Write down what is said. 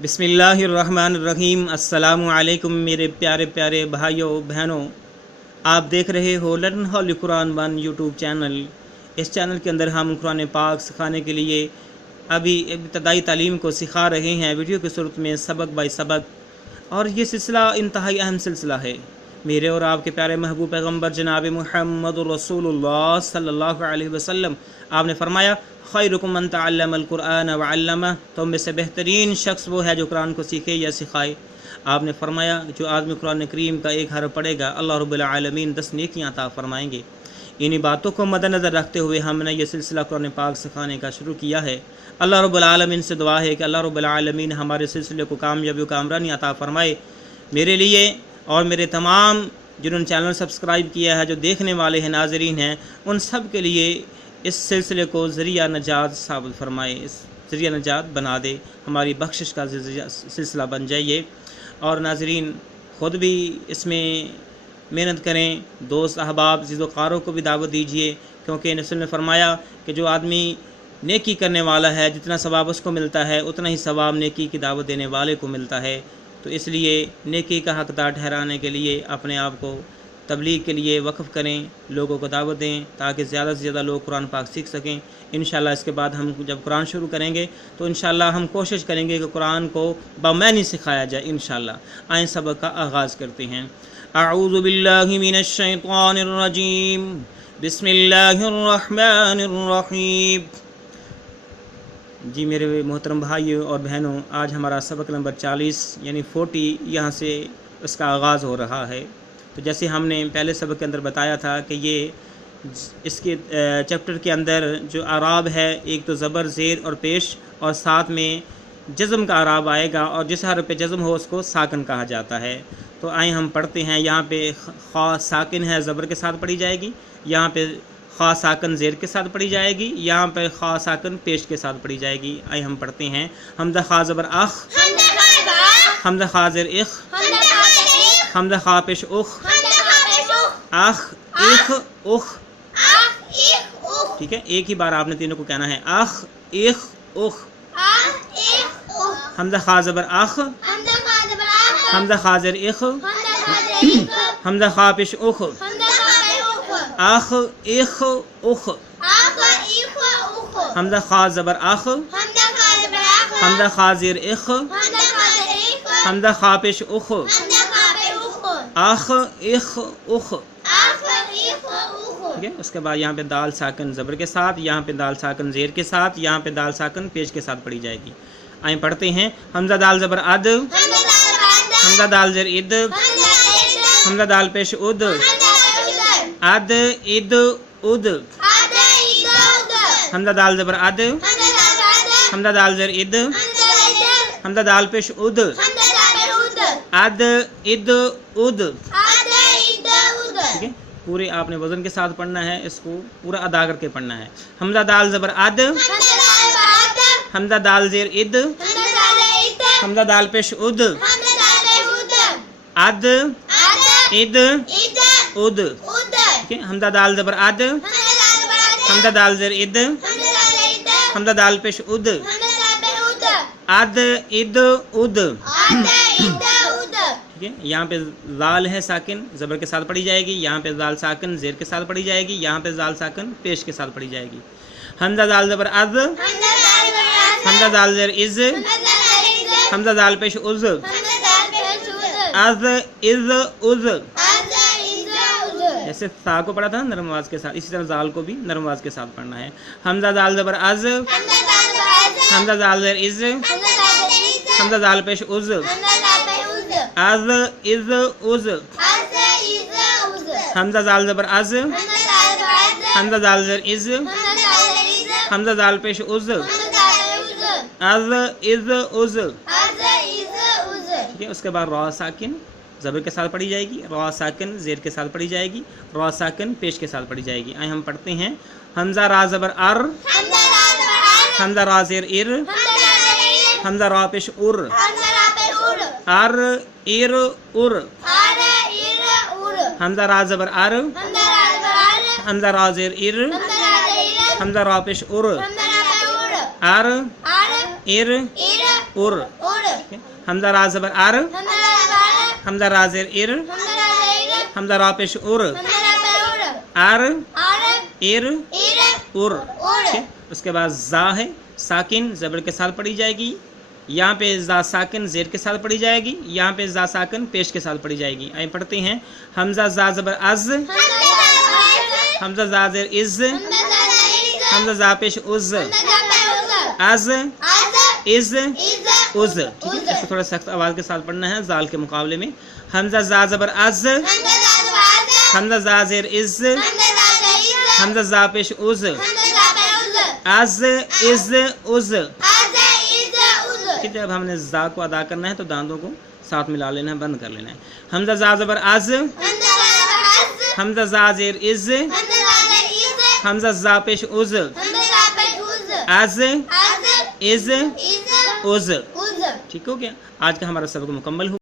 बिस्मिल्लाहिर्रहमानिर्रहीम। अस्सलामु अलैकुम मेरे प्यारे प्यारे भाइयों बहनों, आप देख रहे हो learn Holi Quran one YouTube channel. इस चैनल के अंदर हम कुरान पाक सिखाने के लिए अभी इब्तदाई तालीम को सिखा रहे हैं वीडियो की सूरत में, सबक बाई सबक। और ये सिलसिला इंतहाई अहम सिलसिला है। मेरे और आपके प्यारे महबूब पैगम्बर जनाब मुहम्मद रसूलुल्लाह सल्लल्लाहु अलैहि वसल्लम, आपने फरमाया खैरुकुम मन तअल्लमल कुरान व अल्लमह, तो में से बेहतरीन शख्स वो है जो कुरान को सीखे या सिखाए। आपने फरमाया जो आदमी कुरान करीम का एक हरफ पढ़ेगा अल्लाह रब्बुल आलमीन 10 नेकियां अता फरमाएंगे। इन्हीं बातों को मद्देनज़र रखते हुए हमने ये सिलसिला कुरान पाक सिखाने का शुरू किया है। अल्लाह रब्बुल आलमीन से दुआ है कि अल्लाह रब्बुल आलमीन हमारे सिलसिले को कामयाबी व कामरानी अता फरमाए। मेरे लिए और मेरे तमाम जिन्होंने चैनल सब्सक्राइब किया है, जो देखने वाले हैं, नाजरीन हैं, उन सब के लिए इस सिलसिले को ज़रिया नजात साबित फरमाए, इस ज़रिया नजात बना दे, हमारी बख्शिश का सिलसिला बन जाए ये। और नाजरीन ख़ुद भी इसमें मेहनत करें, दोस्त अहबाब ज़िज़्ज़ोकारों को भी दावत दीजिए, क्योंकि रसूल ने फरमाया कि जो आदमी नेकी करने वाला है जितना सवाब उसको मिलता है उतना ही सवाब नेकी की दावत देने वाले को मिलता है। तो इसलिए नेकी का हकदार ठहराने के लिए अपने आप को तबलीग के लिए वक्फ़ करें, लोगों को दावत दें ताकि ज़्यादा से ज़्यादा लोग कुरान पाक सीख सकें। इंशाअल्लाह इसके बाद हम जब कुरान शुरू करेंगे तो इंशाअल्लाह हम कोशिश करेंगे कि कुरान को बमैनी सिखाया जाए इंशाअल्लाह। आए सबक का आगाज़ करते हैं। अऊज़ु बिल्लाहि मिनश शैतानिर रजीम, बिस्मिल्लाहिर रहमानिर रहीम। जी मेरे मोहतरम भाइयों और बहनों, आज हमारा सबक नंबर 40 यानी 40 यहाँ से इसका आगाज़ हो रहा है। तो जैसे हमने पहले सबक के अंदर बताया था कि ये इसके चैप्टर के अंदर जो आराब है, एक तो ज़बर, ज़ेर और पेश, और साथ में जज़म का आराब आएगा, और जिस हरफ पे जज़म हो उसको साकिन कहा जाता है। तो आए हम पढ़ते हैं। यहाँ पे खा साकिन है, ज़बर के साथ पढ़ी जाएगी। यहाँ पे खा साकिन ज़ेर के साथ पढ़ी जाएगी। यहाँ पे खा साकिन पेश के साथ पढ़ी जाएगी। आए हम पढ़ते हैं। हमदा खा ज़बर अख, हमदा खा ज़ेर इख, हमदा खा पेश उख, अख इख उख। ठीक है, एक ही बार आपने तीनों को कहना है। अख इख उख। हमदा खा ज़बर अख, हमदा खा ज़ेर इख, हमदा खा पेश उख, अख इख उख। हमदा खा ज़बर अख, हमदा खा ज़ेर इख, हमदा खा पेश उख, अख इख उख। ठीक है, उसके बाद यहाँ पे दाल साकिन ज़बर के साथ, यहाँ पे दाल साकिन ज़ेर के साथ, यहाँ पे दाल साकिन पेश के साथ पढ़ी जाएगी। आइए पढ़ते हैं। हमजा दाल ज़बर अद, हमजा दाल ज़ेर इद, हमजा दाल पेश उद, अद इद उद। हमजा दाल ज़बर अद, हमजा दाल ज़ेर इद, हमजा दाल पेश उद, अद इद उद। ठीक है, पूरे आपने वज़न के साथ पढ़ना है, इसको पूरा अदा करके पढ़ना है। हमजा दाल ज़बर अद, हमजा दाल ज़ेर इद, हमजा दाल पेश उद, अद इद उद। ठीक है, हमजा दाल ज़बर अद, हमजा दाल ज़ेर इद, हमजा दाल पेश उद, अद इद उद। ठीक है, यहाँ पे लाल है साकिन, ज़बर के साथ पढ़ी जाएगी। यहाँ पे दाल साकिन ज़ेर के साथ पढ़ी जाएगी। यहाँ पे दाल साकिन पेश के साथ पढ़ी जाएगी। हमजा दाल ज़बर अज़, हमजा दाल ज़ेर इज़, हमजा दाल पेश उज़, अज़ इज़ उज़। जैसे सा को पढ़ा था नरम आवाज़ के साथ, इसी तरह दाल को भी नरम आवाज़ के साथ पढ़ना है। हमजा दाल ज़बर अज़, हमजा दाल ज़ेर इज़, हमजा दाल पेश उज़, अज़ इज़ उज़। हमजा दाल ज़बर अज़, हमजा दाल ज़ेर इज़, हमजा दाल पेश उज़, अज़ इज़ उज़। ठीक है, उसके बाद रॉ साकिन ज़बर के साथ पढ़ी जाएगी, रॉ साकिन ज़ेर के साथ पढ़ी जाएगी, रॉ साकिन पेश के साथ पढ़ी जाएगी। आइए हम पढ़ते हैं। हमजा रा ज़बर अर, हमजा रा ज़ेर इर, हमजा रा पेश उर, अर इर उर। हमजा रा ज़बर अर, हमजा रा ज़ेर इर, हमजा रा पेश उर, अर इर उर। ठीक है। हमजा रा ज़बर आर, हमजा रा ज़ेर इर, हमजा रा पेश उर, आर इर उर, ठीक है। उसके बाद जा है साकिन ज़बर के साथ पढ़ी जाएगी, यहाँ पे जा साकिन ज़ेर के साथ पढ़ी जाएगी, यहाँ पे जा साकिन पेश के साथ पढ़ी जाएगी। आइए पढ़ते हैं। हमजा जा ज़बर अज, हमजा जा ज़ेर इज़, हमजा जा पेश उज़, अज इज़ उज़, ठीक है। इसको थोड़ा सख्त आवाज़ के साथ पढ़ना है जाल के मुकाबले में। हमजा जा ज़बर अज, हमजा जा ज़ेर इज़, हमजा जा पेश उज़, अज इज़ उज़, ठीक है। जब हमने जा को अदा करना है तो दांतों को साथ मिला लेना है, बंद कर लेना है। हमजा जा ज़बर अज, हमजा जा ज़ेर इज़, हमजा जा पेश उज़, अज इज़ उज़, ठीक हो गया। आज का हमारा सबक मुकम्मल हुआ।